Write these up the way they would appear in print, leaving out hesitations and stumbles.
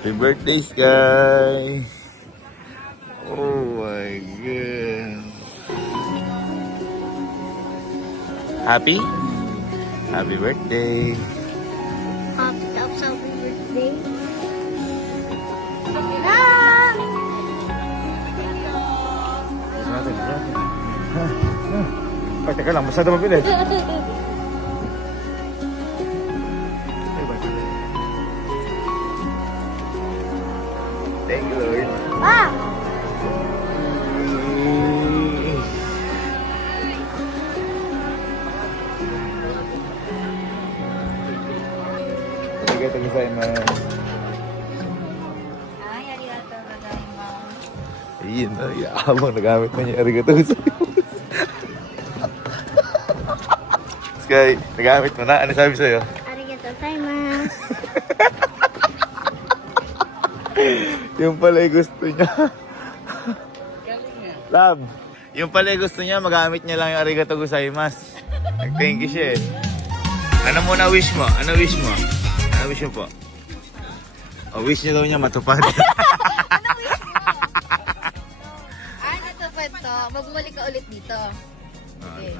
Happy birthday, Sky! Oh my God! Happy? Happy birthday! Happy birthday. Ah! Ay, teka lang, masyado mabilis. Thank you, Lord. Ah! Arigatou gozaimasu. Ay, arigatou gozaimasu. Ayun na, habang nagamit na niya arigatou gozaimasu. Sky, nagamit mo na. Ano sabi sa'yo? Arigatou gozaimasu. Yung pala gusto niya. Love, yung pala gusto niya, magamit niya lang yung arigatou gozaimasu. Nag-thank you siya eh. Ano muna wish mo? Ano wish mo? Ano wish mo po? O, wish niya daw niya matupad. Ay, natupad to. Magbumalik ka ulit dito. Okay.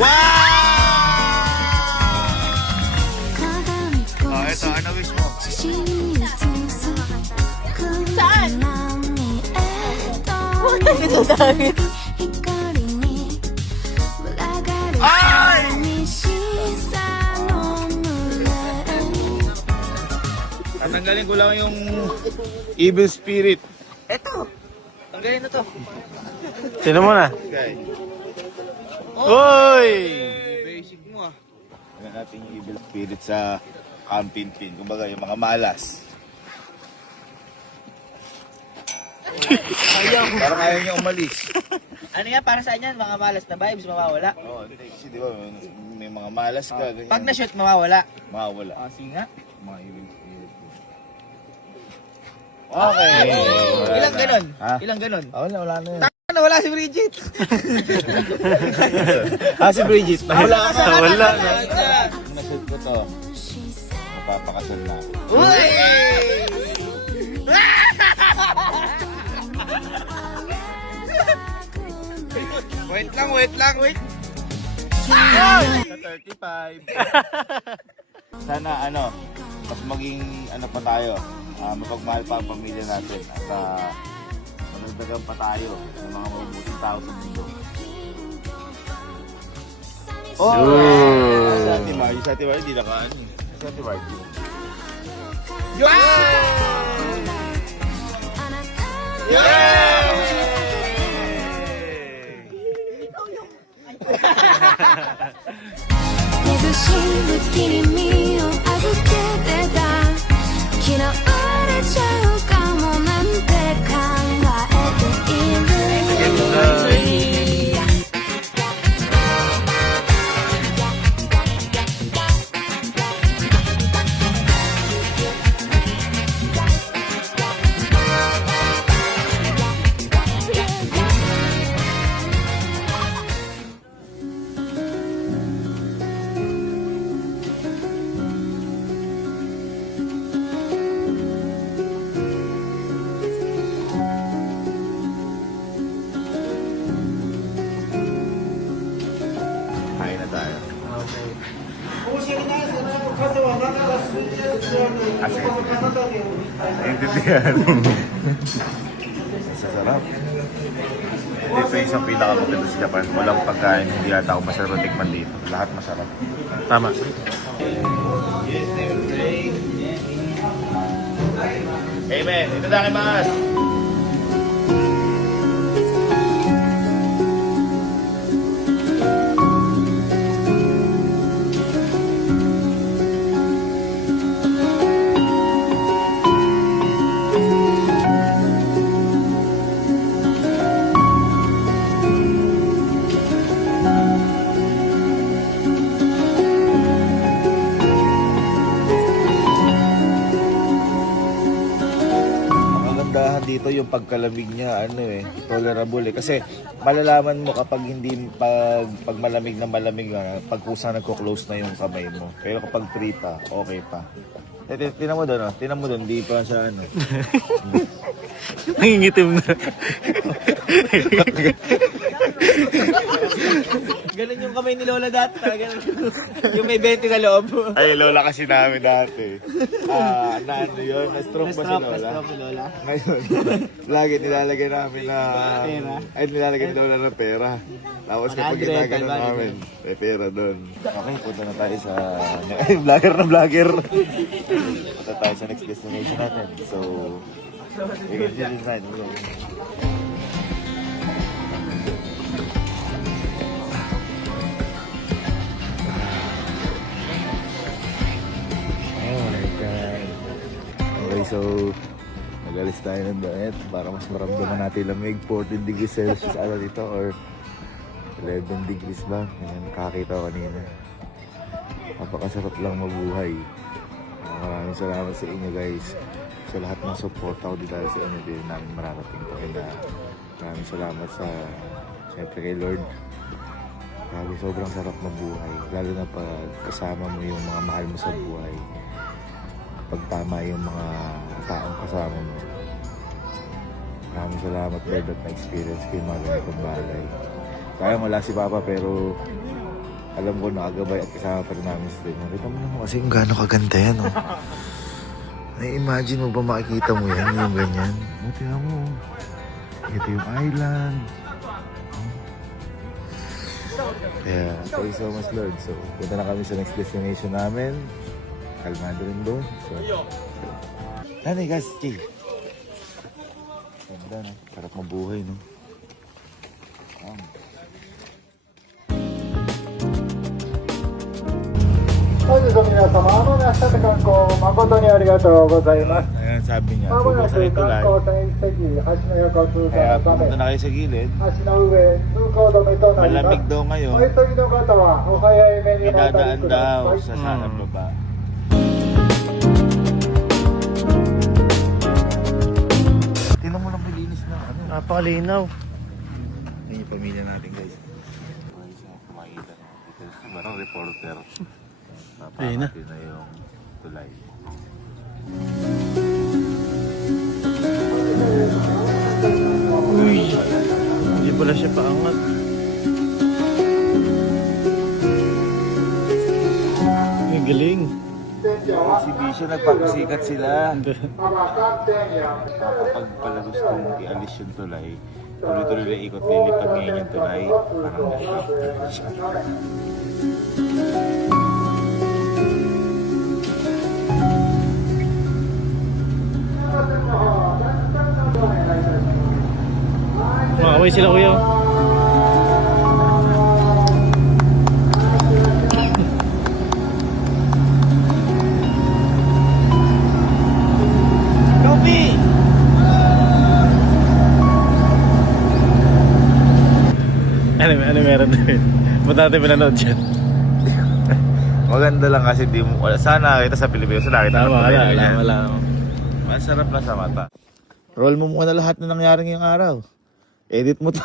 Wow! Oh, ito, ano wish mo? Saan? Huwag ka dito dahil. Ay! Tatanggalin ko lang yung evil spirit. Eto! Tanggalin na to. Sino mo na? Okay. Hoy! Basic mo ah. Tingnan natin yung evil spirit sa Kampinpin. Kumbaga yung mga malas. Parang ayaw niya umalis. Ano yan? Para saan yan? Mga malas na vibes, mawawala. Oo, kasi di ba may mga malas ka. Ganyan. Pag na-shoot, mawawala. Mawawala. O, sige nga. Mga evil spirit. Okay. Ilang ganon? Ha? Ilang ganon? Wala na yun. Ano, wala si Bridget. Si Bridget. Wala Wala na. Wala na. na. Kung na-shoot ko to, mapapakasal na ako. Uy! Wait lang, wait. Sa 35. Sana mas maging pa tayo, mapagmahal pa ang pamilya natin at managdagan pa tayo ng mga mabubuting tao sa mundo. Sa Ate Margie, hindi nakaano. Sa Ate Margie. Kain na tayo. Kasi, naintindihan. Sasarap. Ito yung isang pinakamaganda sa Japan. Walang pagkain, hindi yata ako masarap tikman dito. Lahat masarap. Tama. Amen. Ito na mas. Dito yung pagkalamig niya tolerable kasi malalaman mo kapag hindi pag malamig na malamig pag kusang nagko-close na yung kamay mo, pero kapag free pa okay pa. Tinan mo doon, oh. Tinan mo doon, di pa siya ano. Nangingitim na. Ganun yung kamay ni Lola dati. Ganun. Yung may 20 sa loob. Ay, lola kasi namin dati. Na ano yun, na-stroke ba si Lola? Na-stroke si Lola. Ngayon, lagi nilalagay namin na... Pera? Ay, nilalagay ni Lola ng pera. Tapos kapag 100, ginagano 500. namin, may pera doon. Okay, punta na tayo sa... Ay, vlogger na vlogger. Punta tayo sa next destination natin. So, we can see this night. Oh my God. Okay, so nag-alis tayo ng damit para mas maramdaman natin lamig. 14 degrees Celsius ata dito or 11 degrees ba? Ngayon, kakita ko kanina. Napakasarap lang mabuhay. Maraming salamat sa inyo guys. Sa lahat ng support ako dito sa inyo din namin mararating po. And maraming salamat sa syempre kay Lord. Grabe, sobrang sarap mabuhay. Lalo na pag kasama mo yung mga mahal mo sa buhay. Pag tama yung mga taong kasama mo. Maraming salamat Lord at na-experience ko yung mga ganitong bagay. Sayang wala si Papa pero alam ko nakagabay at kasama pa rin namin sa inyo. Kita mo naman kasi kung gaano kaganda yan, oh. Imagine mo ba makikita mo yan, yung ganyan? O, tingnan mo. Ito yung island. Kaya, thank you so much, Lord. So, punta na kami sa next destination namin. Kalmado rin doon. So, nanay, guys, chill. Ganda, no? Sarap mabuhay, no? Ayan, sabi niya. Pupunta rin tulay. Kaya pumunta na kayo sa gilid. Malamig daw ngayon. Idadaan daw sa sanang baba. Tingnan mo lang malinis na ano. Napakalinaw. Yan yung pamilya natin guys. Guys, kumakita na. Dito parang reporter. Ayun na. Napakati na yung tulay. Uy. Hindi pala siya paangat. Ang galing. Exhibition, nagpapasikat sila. Kapag pala gusto mong ialis yung tulay, tuloy-tuloy na ikot, lilipad ngayon yung tulay. Parang ganyan. Makaway sila kuya. Kopi! Ano meron doon? Ba't natin pinanood dyan? Maganda lang kasi di mo, sana kita sa Pilipinas, nakita Tama, wala. Masarap na sa mata. Roll mo muna lahat na nangyari ngayong araw. Edit mo to.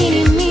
Kidding me